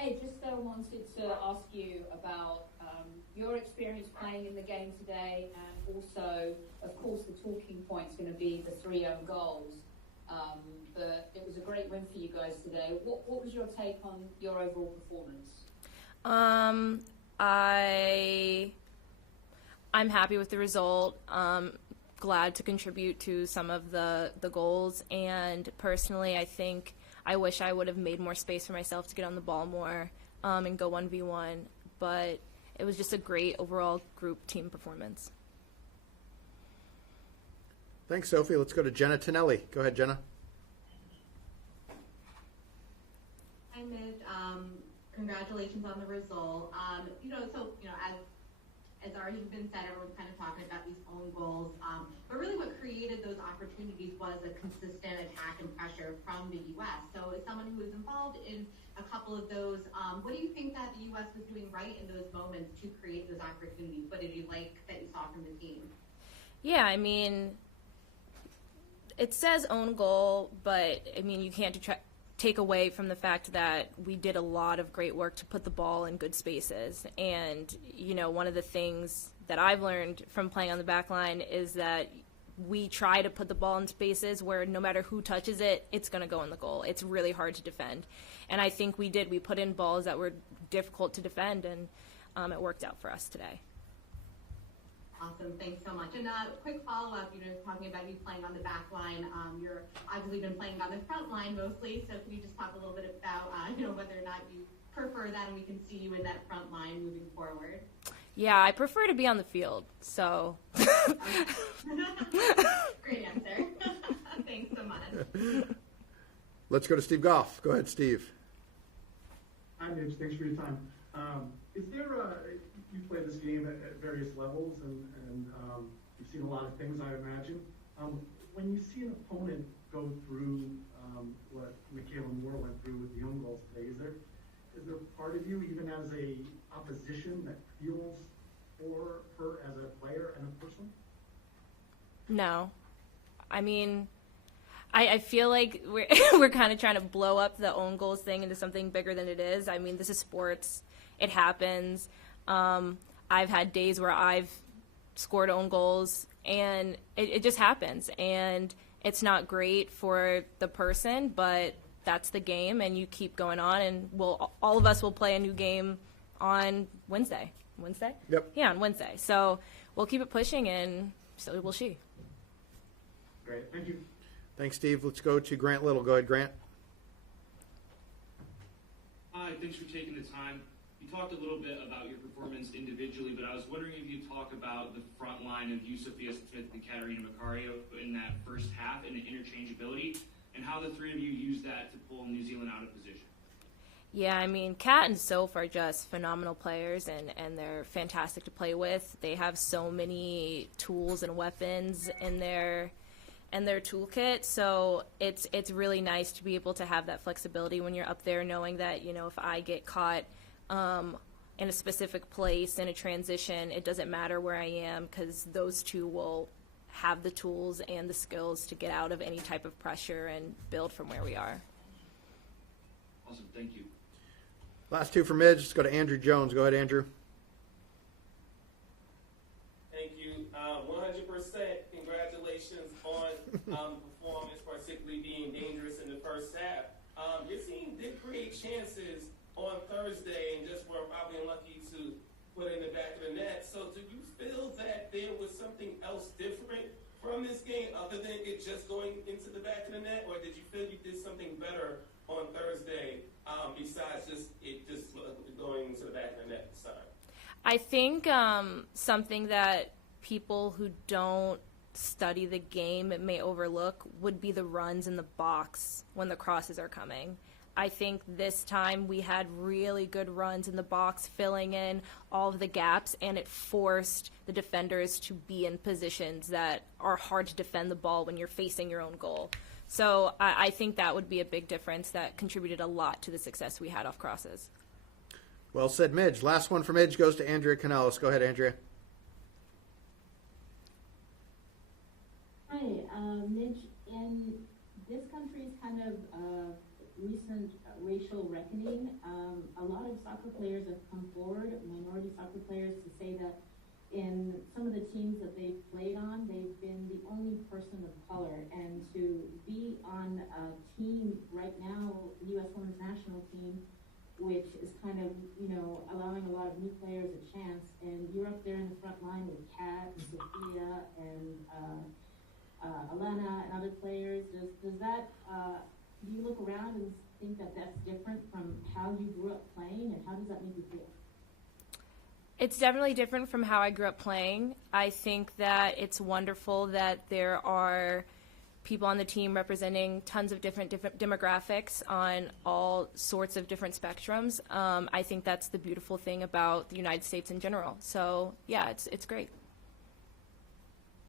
Hey, just wanted to ask you about your experience playing in the game today, and also, of course, the talking point is going to be the 3 own goals. But it was a great win for you guys today. What was your take on your overall performance? I'm happy with the result. Glad to contribute to some of the goals, and personally, I wish I would have made more space for myself to get on the ball more and go 1v1, but it was just a great overall group team performance. Thanks, Sophie. Let's go to Jenna Tonelli. Go ahead, Jenna. Hi, Midge. Congratulations on the result. As already been said, everyone's kind of talking about these own goals. But really what created those opportunities was a consistent attack and pressure from the U.S. So as someone who was involved in a couple of those, what do you think that the U.S. was doing right in those moments to create those opportunities? What did you like that you saw from the team? Yeah, I mean, it says own goal, but, I mean, you can't take away from the fact that we did a lot of great work to put the ball in good spaces. And, you know, one of the things that I've learned from playing on the back line is that we try to put the ball in spaces where no matter who touches it, it's going to go in the goal. It's really hard to defend. And I think we did. We put in balls that were difficult to defend, and it worked out for us today. Awesome, thanks so much. And a quick follow-up, talking about you playing on the back line. You're obviously been playing on the front line mostly, so can you just talk a little bit about, whether or not you prefer that and we can see you in that front line moving forward? Yeah, I prefer to be on the field, so. Great answer. Thanks so much. Let's go to Steve Goff. Go ahead, Steve. Hi, Midge. Thanks for your time. Is there you play this game at various levels, and you've seen a lot of things, I imagine. When you see an opponent go through what Michaela Moore went through with the own goals today, is there part of you, even as a opposition, that feels for her as a player and a person? No. I mean, I feel like we're kind of trying to blow up the own goals thing into something bigger than it is. I mean, this is sports. It happens. I've had days where I've scored own goals, and it just happens. And it's not great for the person, but that's the game, and you keep going on. And all of us will play a new game on Wednesday. Wednesday? Yep. Yeah, on Wednesday. So we'll keep it pushing, and so will she. Great. Thank you. Thanks, Steve. Let's go to Grant Little. Go ahead, Grant. Hi, thanks for taking the time. You talked a little bit about your performance individually, but I was wondering if you talk about the front line of you, Sophia Smith, and Katarina Macario in that first half and the interchangeability, and how the three of you used that to pull New Zealand out of position. Yeah, I mean, Kat and Soph are just phenomenal players, and they're fantastic to play with. They have so many tools and weapons in their toolkit, so it's really nice to be able to have that flexibility when you're up there, knowing that, if I get caught in a specific place in a transition, it doesn't matter where I am, because those two will have the tools and the skills to get out of any type of pressure and build from where we are. Awesome, thank you. Last two for Midge. Let's go to Andrew Jones. Go ahead, Andrew. Thank you. 100% congratulations on performance, particularly being dangerous in the first half. Your team did create chances on Thursday and just were probably unlucky to put in the back of the net. So do you feel that there was something else different from this game other than it just going into the back of the net, or did you feel you did something better on Thursday besides just going into the back of the net this time? I think something that people who don't study the game may overlook would be the runs in the box when the crosses are coming. I think this time we had really good runs in the box, filling in all of the gaps, and it forced the defenders to be in positions that are hard to defend the ball when you're facing your own goal. So I think that would be a big difference that contributed a lot to the success we had off crosses. Well said, Midge. Last one for Midge goes to Andrea Canales. Go ahead, Andrea. Hi, Midge. In this country's kind of recent racial reckoning, a lot of soccer players have come forward, minority soccer players, to say that in some of the teams that they've played on, they've been the only person of color. And to be on a team right now, the U.S. Women's National Team, which is kind of, allowing a lot of new players a chance, and you're up there in the front line with Kat and Sophia and Alana and other players. Does that, do you look around and think that that's different from how you grew up playing, and how does that make you feel? It's definitely different from how I grew up playing. I think that it's wonderful that there are people on the team representing tons of different demographics on all sorts of different spectrums. I think that's the beautiful thing about the United States in general. So yeah, it's great.